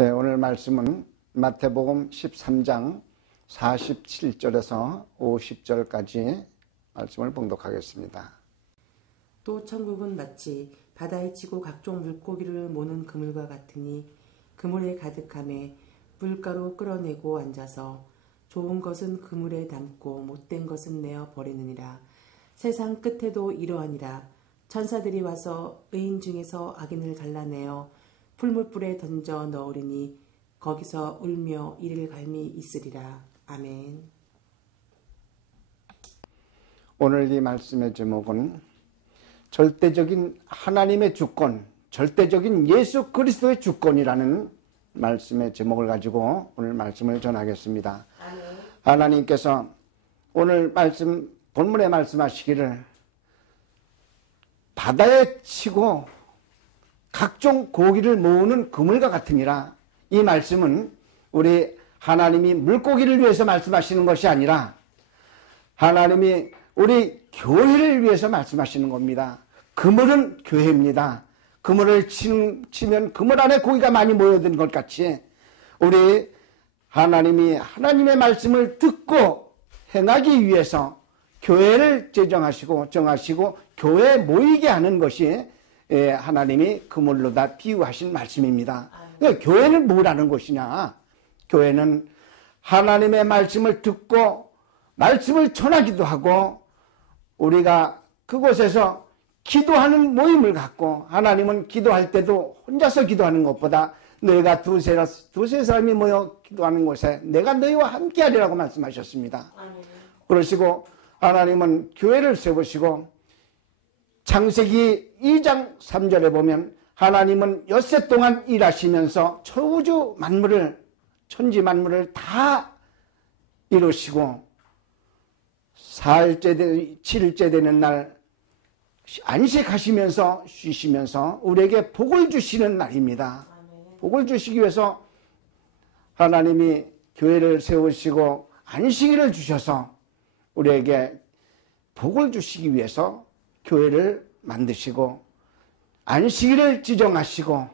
네, 오늘 말씀은 마태복음 13장 47절에서 50절까지 말씀을 봉독하겠습니다. 또 천국은 마치 바다에 치고 각종 물고기를 모는 그물과 같으니 그물에 가득함에 물가로 끌어내고 앉아서 좋은 것은 그물에 담고 못된 것은 내어 버리느니라. 세상 끝에도 이러하니라. 천사들이 와서 의인 중에서 악인을 갈라내어 풀무불에 던져 넣으리니 거기서 울며 이를 갈미 있으리라. 아멘. 오늘 이 말씀의 제목은 절대적인 하나님의 주권, 절대적인 예수 그리스도의 주권이라는 말씀의 제목을 가지고 오늘 말씀을 전하겠습니다. 아멘. 하나님께서 오늘 본문에 말씀하시기를 바다에 치고 각종 고기를 모으는 그물과 같으니라. 이 말씀은 우리 하나님이 물고기를 위해서 말씀하시는 것이 아니라 하나님이 우리 교회를 위해서 말씀하시는 겁니다. 그물은 교회입니다. 그물을 치면 그물 안에 고기가 많이 모여든 것 같이 우리 하나님이 하나님의 말씀을 듣고 행하기 위해서 교회를 제정하시고 정하시고 교회에 모이게 하는 것이 하나님이 그물로다 비유하신 말씀입니다. 그러니까 교회는 뭐라는 것이냐? 교회는 하나님의 말씀을 듣고 말씀을 전하기도 하고 우리가 그곳에서 기도하는 모임을 갖고 하나님은 기도할 때도 혼자서 기도하는 것보다 너희가 두세 사람이 모여 기도하는 곳에 내가 너희와 함께하리라고 말씀하셨습니다. 그러시고 하나님은 교회를 세우시고 창세기 2장 3절에 보면 하나님은 엿새 동안 일하시면서 천지 만물을 다 이루시고 7일째 되는 날 안식하시면서 쉬시면서 우리에게 복을 주시는 날입니다. 복을 주시기 위해서 하나님이 교회를 세우시고 안식일을 주셔서 우리에게 복을 주시기 위해서 교회를 만드시고 안식일을 지정하시고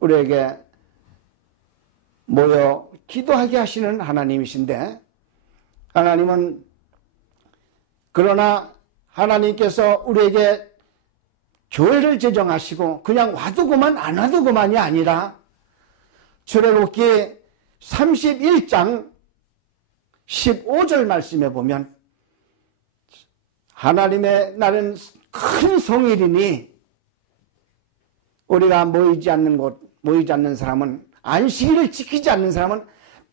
우리에게 모여 기도하게 하시는 하나님이신데 하나님은 그러나 하나님께서 우리에게 교회를 제정하시고 그냥 와두고만 안 와두고만이 아니라 출애굽기 31장 15절 말씀에 보면 하나님의 날은 큰 성일이니 우리가 모이지 않는 사람은 안식일을 지키지 않는 사람은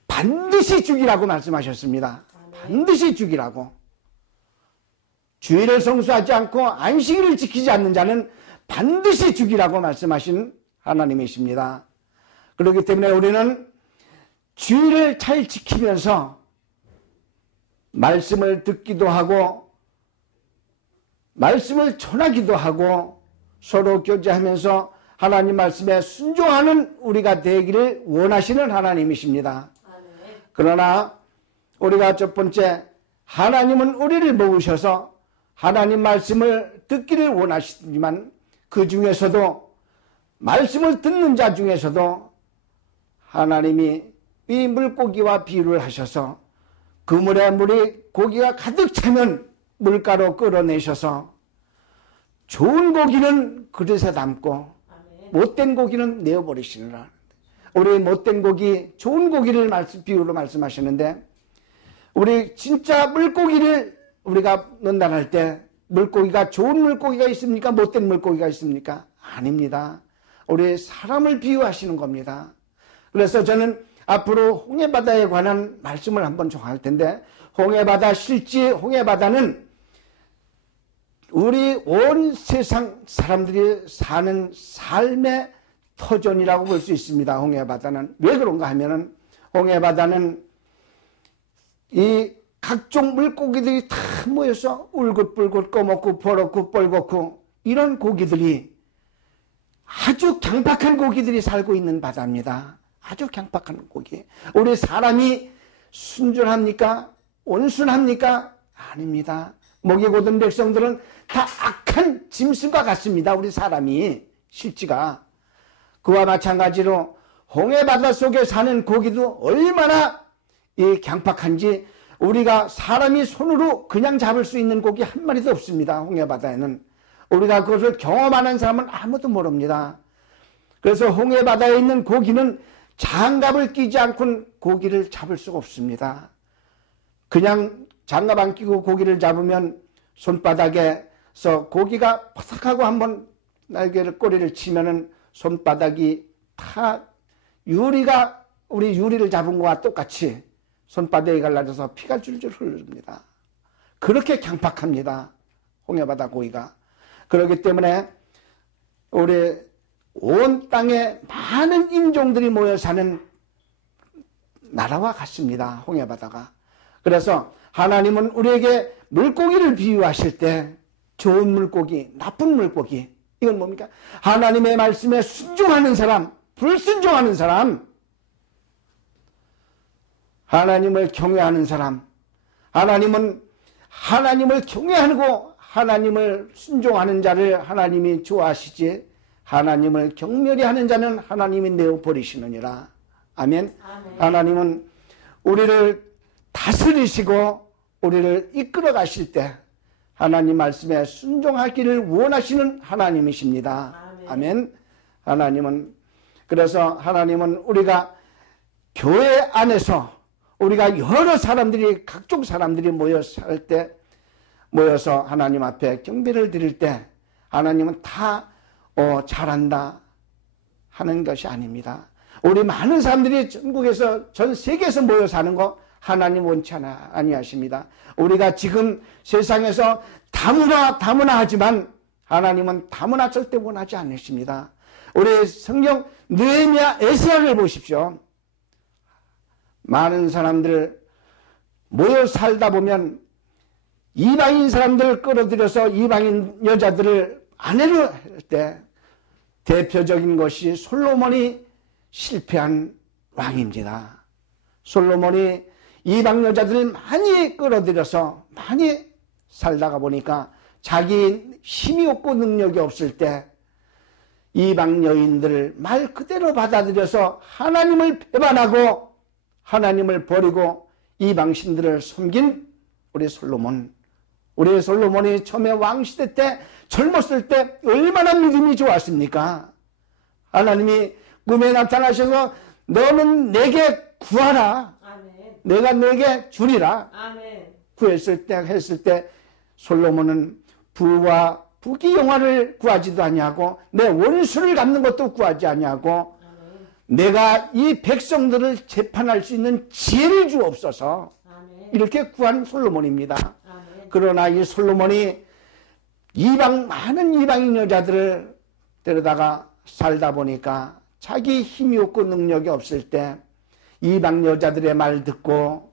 반드시 죽이라고 말씀하셨습니다. 반드시 죽이라고. 주일을 성수하지 않고 안식일을 지키지 않는 자는 반드시 죽이라고 말씀하신 하나님이십니다. 그렇기 때문에 우리는 주일을 잘 지키면서 말씀을 듣기도 하고 말씀을 전하기도 하고 서로 교제하면서 하나님 말씀에 순종하는 우리가 되기를 원하시는 하나님이십니다. 그러나 우리가 첫 번째 하나님은 우리를 모으셔서 하나님 말씀을 듣기를 원하시지만 그 중에서도 말씀을 듣는 자 중에서도 하나님이 이 물고기와 비유를 하셔서 그물에 고기가 가득 차면 물가로 끌어내셔서 좋은 고기는 그릇에 담고 못된 고기는 내어버리시느라. 우리 못된 고기, 좋은 고기를 비유로 말씀하시는데 우리 진짜 물고기를 우리가 논단할 때 물고기가 좋은 물고기가 있습니까? 못된 물고기가 있습니까? 아닙니다. 우리 사람을 비유하시는 겁니다. 그래서 저는 앞으로 홍해바다에 관한 말씀을 한번 정할 텐데 홍해바다 실제 홍해바다는 우리 온 세상 사람들이 사는 삶의 터전이라고 볼 수 있습니다. 홍해바다는. 왜 그런가 하면은 홍해바다는 이 각종 물고기들이 다 모여서 울긋불긋 꺼먹고 버럭고 뻘겋고 이런 고기들이 아주 강박한 고기들이 살고 있는 바다입니다. 아주 강박한 고기. 우리 사람이 순전합니까? 온순합니까? 아닙니다. 목이 고든 백성들은 다 악한 짐승과 같습니다. 우리 사람이 실지가. 그와 마찬가지로 홍해바다 속에 사는 고기도 얼마나 이 강팍한지 우리가 사람이 손으로 그냥 잡을 수 있는 고기 한 마리도 없습니다. 홍해바다에는. 우리가 그것을 경험하는 사람은 아무도 모릅니다. 그래서 홍해바다에 있는 고기는 장갑을 끼지 않고는 고기를 잡을 수가 없습니다. 그냥 장갑 안 끼고 고기를 잡으면 손바닥에서 고기가 바삭하고 한번 날개를 꼬리를 치면은 손바닥이 다 유리가 우리 유리를 잡은 것과 똑같이 손바닥이 갈라져서 피가 줄줄 흐릅니다. 그렇게 강팍합니다. 홍해바다 고기가. 그렇기 때문에 우리 온 땅에 많은 인종들이 모여 사는 나라와 같습니다. 홍해바다가. 그래서 하나님은 우리에게 물고기를 비유하실 때 좋은 물고기, 나쁜 물고기, 이건 뭡니까? 하나님의 말씀에 순종하는 사람, 불순종하는 사람, 하나님을 경외하는 사람, 하나님은 하나님을 경외하고 하나님을 순종하는 자를 하나님이 좋아하시지 하나님을 경멸히 하는 자는 하나님이 내어 버리시느니라. 아멘. 하나님은 우리를 다스리시고 우리를 이끌어 가실 때 하나님 말씀에 순종하기를 원하시는 하나님이십니다. 아멘. 하나님은 그래서 하나님은 우리가 교회 안에서 우리가 여러 사람들이 각종 사람들이 모여 살 때 모여서 하나님 앞에 경배를 드릴 때 하나님은 다 잘한다 하는 것이 아닙니다. 우리 많은 사람들이 전국에서 전 세계에서 모여 사는 거 하나님 원치 아니하십니다. 우리가 지금 세상에서 다문화 하지만 하나님은 다문화 절대 원하지 않으십니다. 우리 성경 느헤미야 에스라를 보십시오. 많은 사람들 모여 살다 보면 이방인 사람들을 끌어들여서 이방인 여자들을 아내로 할 때 대표적인 것이 솔로몬이 실패한 왕입니다. 솔로몬이 이방 여자들을 많이 끌어들여서 많이 살다가 보니까 자기 힘이 없고 능력이 없을 때 이방 여인들을 말 그대로 받아들여서 하나님을 배반하고 하나님을 버리고 이방 신들을 섬긴 우리 솔로몬이 처음에 왕시대 때 젊었을 때 얼마나 믿음이 좋았습니까? 하나님이 꿈에 나타나셔서 너는 내게 구하라. 아멘. 내가 내게 주리라. 아멘. 했을 때 솔로몬은 부와 부귀영화를 구하지도 아니하고 내 원수를 갚는 것도 구하지 아니하고 아멘. 내가 이 백성들을 재판할 수 있는 지혜를 주옵소서. 아멘. 이렇게 구한 솔로몬입니다. 아멘. 그러나 이 솔로몬이 많은 이방인 여자들을 데려다가 살다 보니까 자기 힘이 없고 능력이 없을 때 이방 여자들의 말 듣고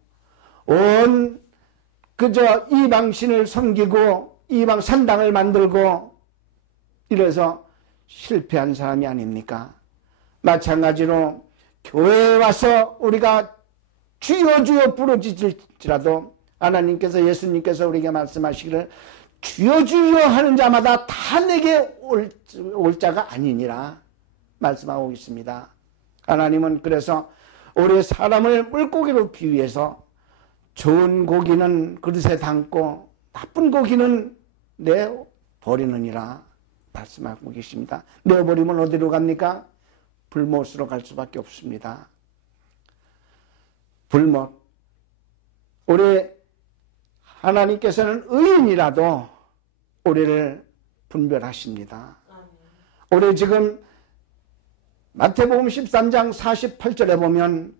그저 이방신을 섬기고 이방 산당을 만들고 이래서 실패한 사람이 아닙니까? 마찬가지로 교회에 와서 우리가 주여 주여 부르짖을지라도 하나님께서 예수님께서 우리에게 말씀하시기를 주여 주여 하는 자마다 다 내게 올 자가 아니니라 말씀하고 있습니다. 하나님은 그래서 우리 사람을 물고기로 비유해서 좋은 고기는 그릇에 담고 나쁜 고기는 내버리느니라 말씀하고 계십니다. 내버리면 어디로 갑니까? 불못으로 갈 수밖에 없습니다. 불못. 우리 하나님께서는 의인이라도 우리를 분별하십니다. 우리 지금 마태복음 13장 48절에 보면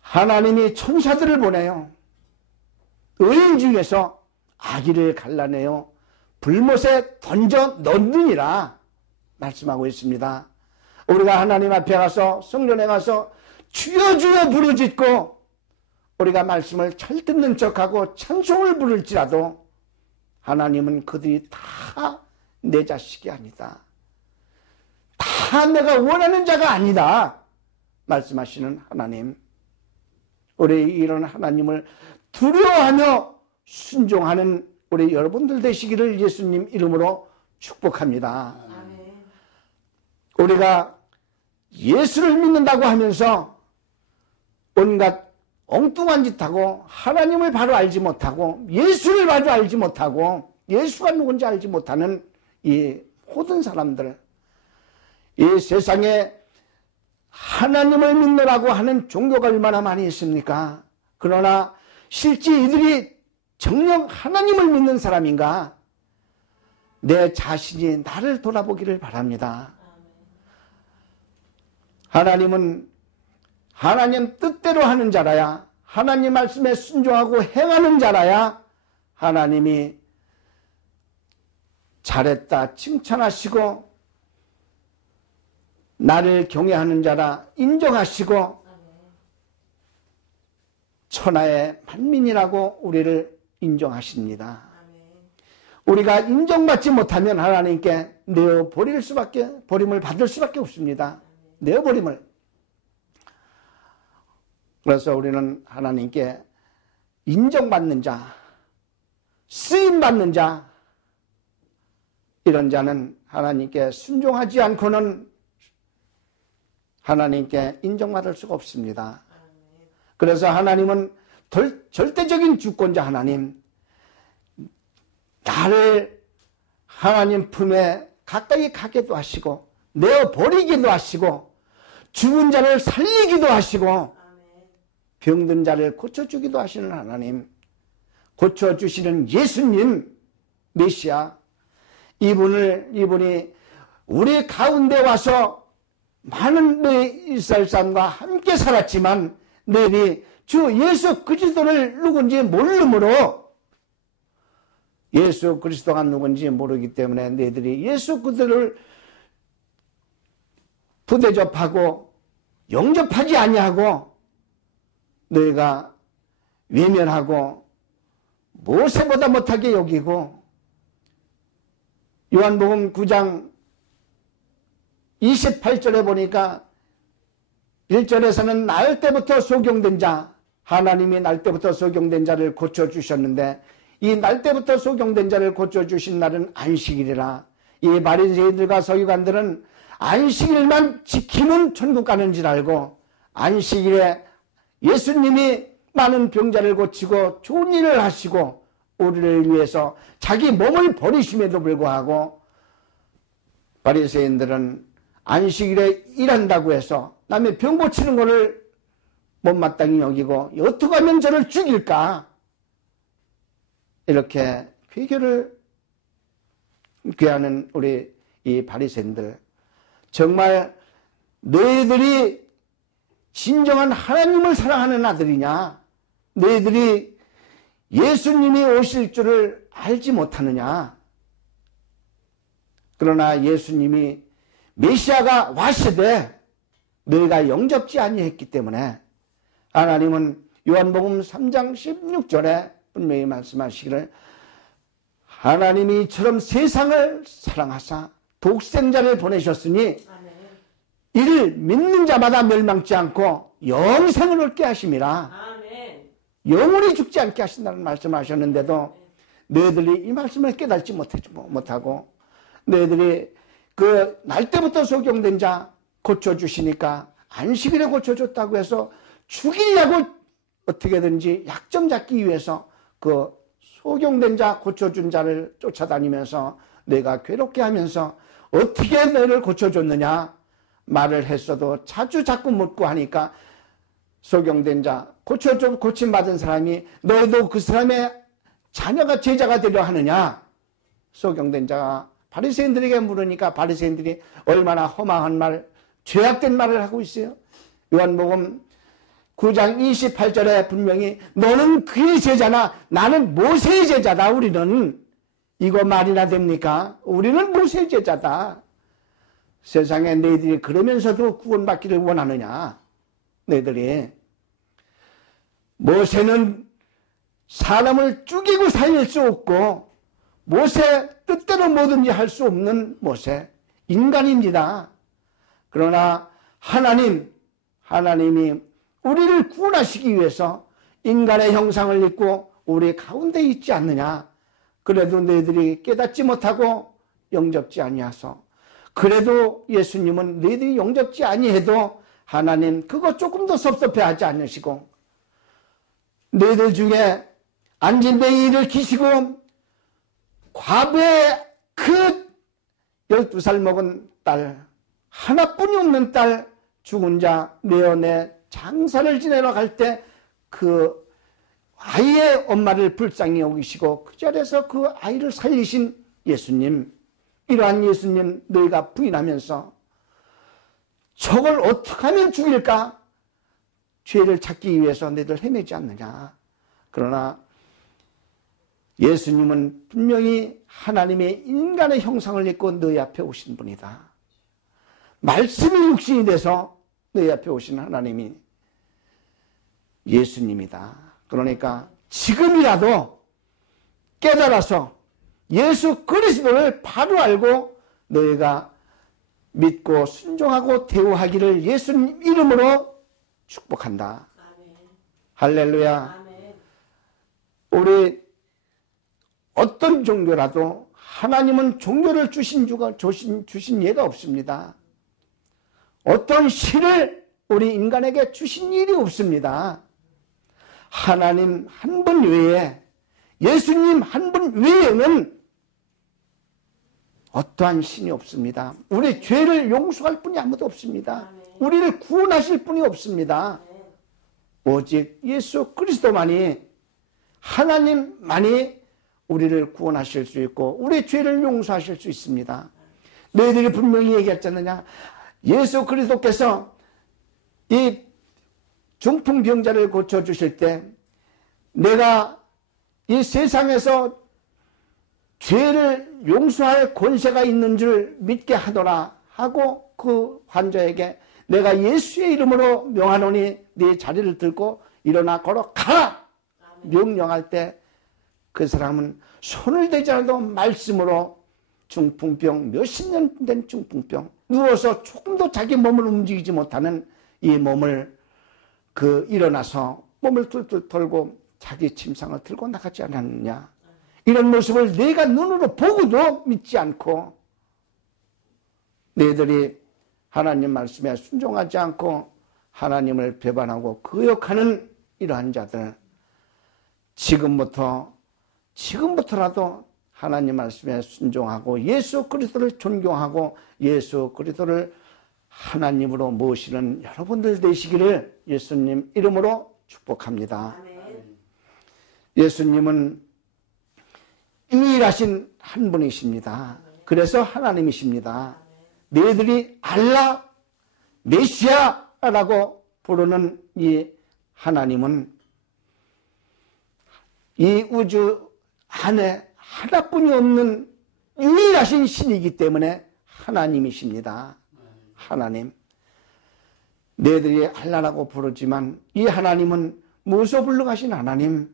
하나님이 천사들을 보내요. 의인 중에서 악의를 갈라내어 불못에 던져 넣느니라 말씀하고 있습니다. 우리가 하나님 앞에 가서 성전에 가서 주여 주여 부르짖고 우리가 말씀을 잘 듣는 척하고 찬송을 부를지라도 하나님은 그들이 다 내 자식이 아니다. 다 내가 원하는 자가 아니다. 말씀하시는 하나님. 우리 이런 하나님을 두려워하며 순종하는 우리 여러분들 되시기를 예수님 이름으로 축복합니다. 아멘. 우리가 예수를 믿는다고 하면서 온갖 엉뚱한 짓하고 하나님을 바로 알지 못하고 예수를 바로 알지 못하고 예수가 누군지 알지 못하는 이 모든 사람들, 이 세상에 하나님을 믿느라고 하는 종교가 얼마나 많이 있습니까? 그러나 실제 이들이 정녕 하나님을 믿는 사람인가? 내 자신이 나를 돌아보기를 바랍니다. 하나님은 하나님 뜻대로 하는 자라야, 하나님 말씀에 순종하고 행하는 자라야 하나님이 잘했다 칭찬하시고 나를 경외하는 자라 인정하시고 천하의 만민이라고 우리를 인정하십니다. 우리가 인정받지 못하면 하나님께 버림을 받을 수밖에 없습니다. 내어버림을. 그래서 우리는 하나님께 인정받는 자, 쓰임받는 자, 이런 자는 하나님께 순종하지 않고는 하나님께 인정받을 수가 없습니다. 그래서 하나님은 절대적인 주권자 하나님, 나를 하나님 품에 가까이 가게도 하시고 내어버리기도 하시고 죽은 자를 살리기도 하시고 병든 자를 고쳐주기도 하시는 하나님, 고쳐주시는 예수님 메시아, 이분이 우리 가운데 와서 많은 너희 이스라엘 사람과 함께 살았지만 너희들이 주 예수 그리스도를 누군지 모르므로, 예수 그리스도가 누군지 모르기 때문에 너희들이 예수 그리스도를 부대접하고 영접하지 아니하고 너희가 외면하고 모세보다 못하게 여기고, 요한복음 9장 28절에 보니까 1절에서는 날 때부터 소경된 자, 하나님이 날 때부터 소경된 자를 고쳐주셨는데 이 날 때부터 소경된 자를 고쳐주신 날은 안식일이라. 이 바리새인들과 서기관들은 안식일만 지키면 천국 가는 줄 알고 안식일에 예수님이 많은 병자를 고치고 좋은 일을 하시고 우리를 위해서 자기 몸을 버리심에도 불구하고 바리새인들은 안식일에 일한다고 해서 남의 병 고치는 것을 못마땅히 여기고 어떻게 하면 저를 죽일까, 이렇게 괴교를 괴하는 우리 이 바리새인들, 정말 너희들이 진정한 하나님을 사랑하는 아들이냐? 너희들이 예수님이 오실 줄을 알지 못하느냐? 그러나 예수님이 메시아가 와시되 너희가 영접지 아니했기 때문에 하나님은 요한복음 3장 16절에 분명히 말씀하시기를, 하나님이 이처럼 세상을 사랑하사 독생자를 보내셨으니 이를 믿는 자마다 멸망치 않고 영생을 얻게 하심이라. 영원히 죽지 않게 하신다는 말씀하셨는데도 너희들이 이 말씀을 깨닫지 못하고 너희들이 그 날 때부터 소경된 자 고쳐주시니까 안식일에 고쳐줬다고 해서 죽이려고 어떻게든지 약점 잡기 위해서 그 소경된 자 고쳐준 자를 쫓아다니면서 내가 괴롭게 하면서 어떻게 너를 고쳐줬느냐 말을 했어도 자꾸 묻고 하니까 소경된 자 고침받은 사람이 너도 그 사람의 자녀가 제자가 되려 하느냐, 소경된 자가 바리새인들에게 물으니까 바리새인들이 얼마나 허망한 말, 죄악된 말을 하고 있어요. 요한복음 9장 28절에 분명히 너는 그의 제자나 나는 모세의 제자다. 우리는 이거 말이나 됩니까? 우리는 모세의 제자다. 세상에 너희들이 그러면서도 구원받기를 원하느냐? 너희들이 모세는 사람을 죽이고 살릴 수 없고 모세 뜻대로 뭐든지 할 수 없는 모세, 인간입니다. 그러나 하나님이 우리를 구원하시기 위해서 인간의 형상을 입고 우리 가운데 있지 않느냐. 그래도 너희들이 깨닫지 못하고 영접지 아니하소. 그래도 예수님은 너희들이 용접지 아니해도 하나님 그거 조금 더 섭섭해하지 않으시고 너희들 중에 안진뱅이를 기시고 과부의 그 12살 먹은 딸 하나뿐이 없는 딸 죽은 자 내원에 장사를 지내러 갈 때 그 아이의 엄마를 불쌍히 여기시고 그 자리에서 그 아이를 살리신 예수님, 이러한 예수님 너희가 부인하면서 저걸 어떻게 하면 죽일까? 죄를 찾기 위해서 너희들 헤매지 않느냐. 그러나 예수님은 분명히 하나님의 인간의 형상을 입고 너희 앞에 오신 분이다. 말씀이 육신이 돼서 너희 앞에 오신 하나님이 예수님이다. 그러니까 지금이라도 깨달아서 예수 그리스도를 바로 알고 너희가 믿고 순종하고 대우하기를 예수님 이름으로 축복한다. 아멘. 할렐루야. 아멘. 우리 어떤 종교라도 하나님은 종교를 주신 예가 없습니다. 어떤 신을 우리 인간에게 주신 일이 없습니다. 하나님 한 분 외에, 예수님 한 분 외에는 어떠한 신이 없습니다. 우리 죄를 용서할 분이 아무도 없습니다. 우리를 구원하실 분이 없습니다. 오직 예수 그리스도만이, 하나님만이 우리를 구원하실 수 있고 우리 죄를 용서하실 수 있습니다. 너희들이 분명히 얘기했지 않느냐? 예수 그리스도께서 이 중풍병자를 고쳐주실 때 내가 이 세상에서 죄를 용서할 권세가 있는 줄 믿게 하더라 하고 그 환자에게 내가 예수의 이름으로 명하노니 네 자리를 들고 일어나 걸어가라 명령할 때 그 사람은 손을 대지 않아도 말씀으로 중풍병, 몇십 년 된 중풍병, 누워서 조금도 자기 몸을 움직이지 못하는 이 몸을 일어나서 몸을 툴툴 털고 자기 침상을 들고 나가지 않았느냐. 이런 모습을 내가 눈으로 보고도 믿지 않고 너희들이 하나님 말씀에 순종하지 않고 하나님을 배반하고 거역하는 이러한 자들, 지금부터라도 하나님 말씀에 순종하고 예수 그리스도를 존경하고 예수 그리스도를 하나님으로 모시는 여러분들 되시기를 예수님 이름으로 축복합니다. 아멘. 예수님은 유일하신 한 분이십니다. 그래서 하나님이십니다. 너희들이 알라, 메시아라고 부르는 이 하나님은 이 우주 안에 하나뿐이 없는 유일하신 신이기 때문에 하나님이십니다. 하나님. 너희들이 알라라고 부르지만 이 하나님은 무엇으로 불러가신 하나님.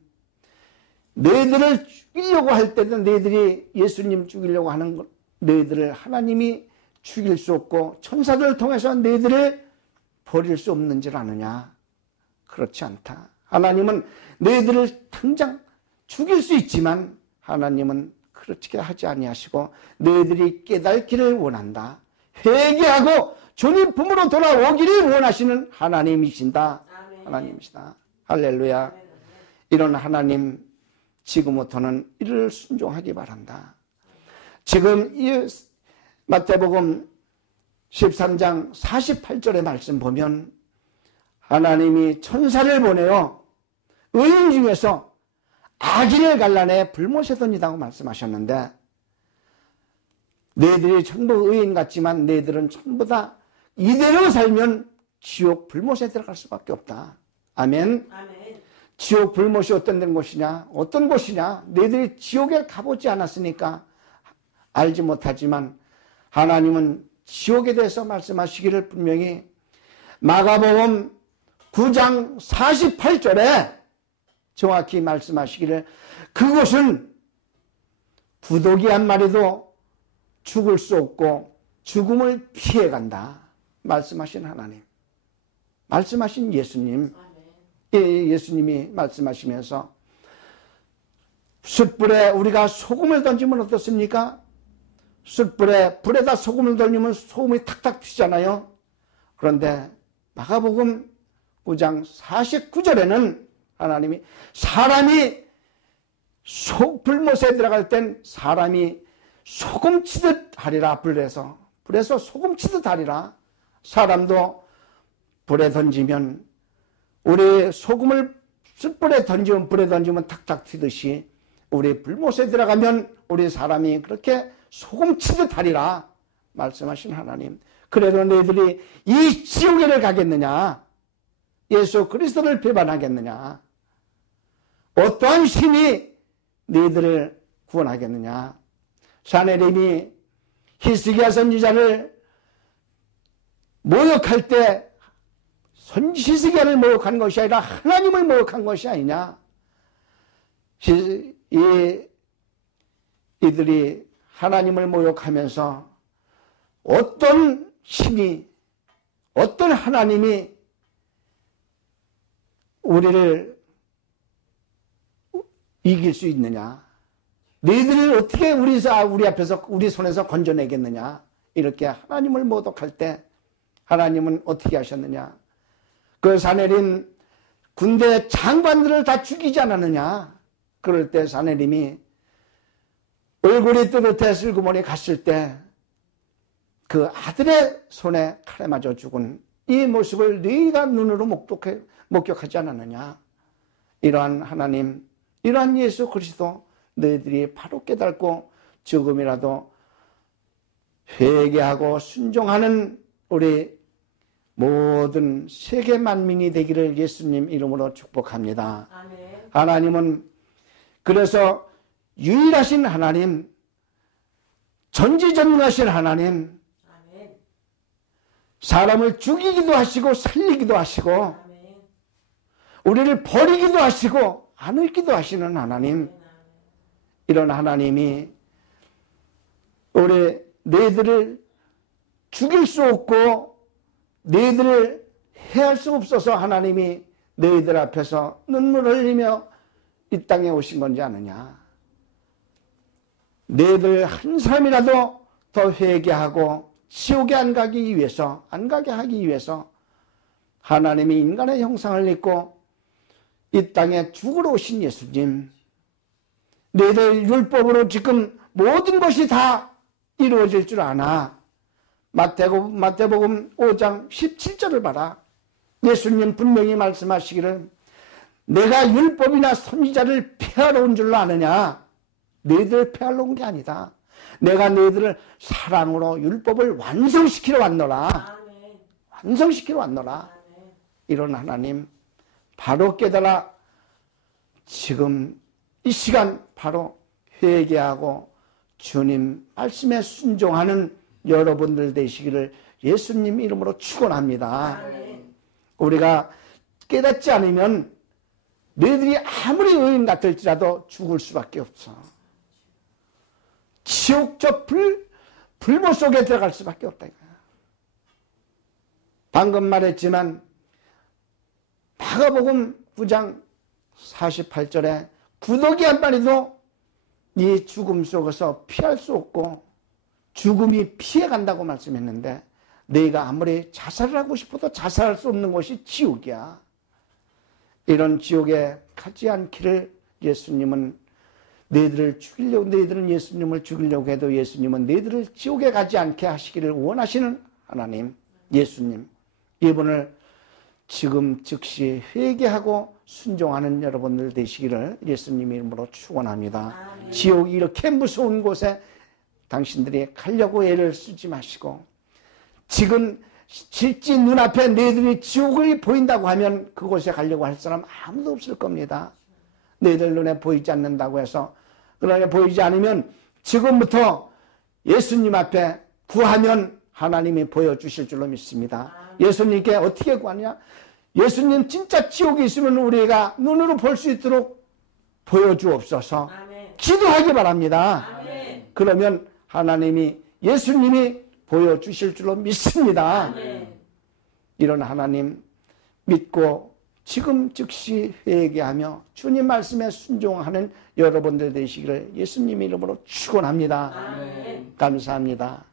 너희들을 죽이려고 할 때도 너희들이 예수님 죽이려고 하는 것, 너희들을 하나님이 죽일 수 없고 천사들을 통해서 너희들을 버릴 수 없는 줄 아느냐? 그렇지 않다. 하나님은 너희들을 당장 죽일 수 있지만 하나님은 그렇게 하지 아니하시고 너희들이 깨닫기를 원한다. 회개하고 주님 품으로 돌아오기를 원하시는 하나님이신다. 아멘. 하나님이시다. 할렐루야. 이런 하나님 지금부터는 이를 순종하기 바란다. 지금 이 마태복음 13장 48절의 말씀 보면 하나님이 천사를 보내어 의인 중에서 악인을 갈라내 불못에던이라고 말씀하셨는데 너희들이 전부 의인 같지만 너희들은 전부 다 이대로 살면 지옥 불못에 들어갈 수밖에 없다. 아멘. 아멘. 지옥 불못이 어떤 곳이냐? 어떤 곳이냐? 너희들이 지옥에 가보지 않았으니까 알지 못하지만 하나님은 지옥에 대해서 말씀하시기를 분명히 마가복음 9장 48절에 정확히 말씀하시기를 그곳은 부독이 한 마리도 죽을 수 없고 죽음을 피해간다. 말씀하신 하나님. 말씀하신 예수님. 예수님이 말씀하시면서 숯불에 우리가 소금을 던지면 어떻습니까? 숯불에 불에다 소금을 돌리면 소금이 탁탁 튀잖아요. 그런데 마가복음 9장 49절에는 하나님이 사람이 불못에 들어갈 땐 사람이 소금 치듯 하리라. 불에서 소금 치듯 하리라. 사람도 불에 던지면, 우리 소금을 숯불에 던지면, 불에 던지면 탁탁 튀듯이 우리 불못에 들어가면 우리 사람이 그렇게 소금 치듯 하리라 말씀하신 하나님. 그래도 너희들이 이 지옥에를 가겠느냐? 예수 그리스도를 배반하겠느냐? 어떠한 신이 너희들을 구원하겠느냐? 사내림이 히스기야 선지자를 모욕할 때 히스기야를 모욕한 것이 아니라 하나님을 모욕한 것이 아니냐? 이들이 하나님을 모욕하면서 어떤 신이, 어떤 하나님이 우리를 이길 수 있느냐? 너희들을 어떻게 우리 앞에서, 우리 손에서 건져내겠느냐? 이렇게 하나님을 모독할 때 하나님은 어떻게 하셨느냐? 그 사내림 군대 장관들을 다 죽이지 않았느냐? 그럴 때 사내림이 얼굴이 뜨뜻해 슬그머니 갔을 때 그 아들의 손에 칼에 맞아 죽은 이 모습을 너희가 눈으로 목격하지 않았느냐? 이러한 하나님, 이러한 예수 그리스도 너희들이 바로 깨닫고 조금이라도 회개하고 순종하는 우리 모든 세계 만민이 되기를 예수님 이름으로 축복합니다. 아멘. 하나님은 그래서 유일하신 하나님, 전지전능하신 하나님, 아멘. 사람을 죽이기도 하시고 살리기도 하시고 아멘. 우리를 버리기도 하시고 안을기도 하시는 하나님, 이런 하나님이 우리 너희들을 죽일 수 없고 너희들을 해할 수 없어서 하나님이 너희들 앞에서 눈물을 흘리며 이 땅에 오신 건지 아느냐? 너희들 한 사람이라도 더 회개하고 지옥에 안 가게 하기 위해서 하나님이 인간의 형상을 입고 이 땅에 죽으러 오신 예수님, 너희들 율법으로 지금 모든 것이 다 이루어질 줄 아나? 마태복음 5장 17절을 봐라. 예수님 분명히 말씀하시기를 내가 율법이나 선지자를 폐하러 온 줄로 아느냐? 너희들을 폐하러 온 게 아니다. 내가 너희들을 사랑으로 율법을 완성시키러 왔노라. 아멘. 완성시키러 왔노라. 아멘. 이런 하나님 바로 깨달아 지금 이 시간 바로 회개하고 주님 말씀에 순종하는 여러분들 되시기를 예수님 이름으로 축원합니다. 아멘. 우리가 깨닫지 않으면 너희들이 아무리 의인 같을지라도 죽을 수밖에 없어. 지옥 저 불못 속에 들어갈 수밖에 없다. 방금 말했지만 마가복음 9장 48절에 구더기 한 마리도 이 죽음 속에서 피할 수 없고 죽음이 피해간다고 말씀했는데 너희가 아무리 자살을 하고 싶어도 자살할 수 없는 곳이 지옥이야. 이런 지옥에 가지 않기를 예수님은 너희들은 예수님을 죽이려고 해도 예수님은 너희들을 지옥에 가지 않게 하시기를 원하시는 하나님, 예수님, 이분을 지금 즉시 회개하고 순종하는 여러분들 되시기를 예수님 이름으로 축원합니다. 아멘. 지옥이 이렇게 무서운 곳에 당신들이 가려고 애를 쓰지 마시고 지금 실제 눈앞에 너희들이 지옥이 보인다고 하면 그곳에 가려고 할 사람 아무도 없을 겁니다. 너희들 눈에 보이지 않는다고 해서 그러나 보이지 않으면 지금부터 예수님 앞에 구하면 하나님이 보여주실 줄로 믿습니다. 예수님께 어떻게 구하냐? 예수님 진짜 지옥에 있으면 우리가 눈으로 볼 수 있도록 보여주옵소서. 아멘. 기도하기 바랍니다. 아멘. 그러면 하나님이 예수님이 보여주실 줄로 믿습니다. 아멘. 이런 하나님 믿고 지금 즉시 회개하며 주님 말씀에 순종하는 여러분들 되시기를 예수님 이름으로 축원합니다. 감사합니다.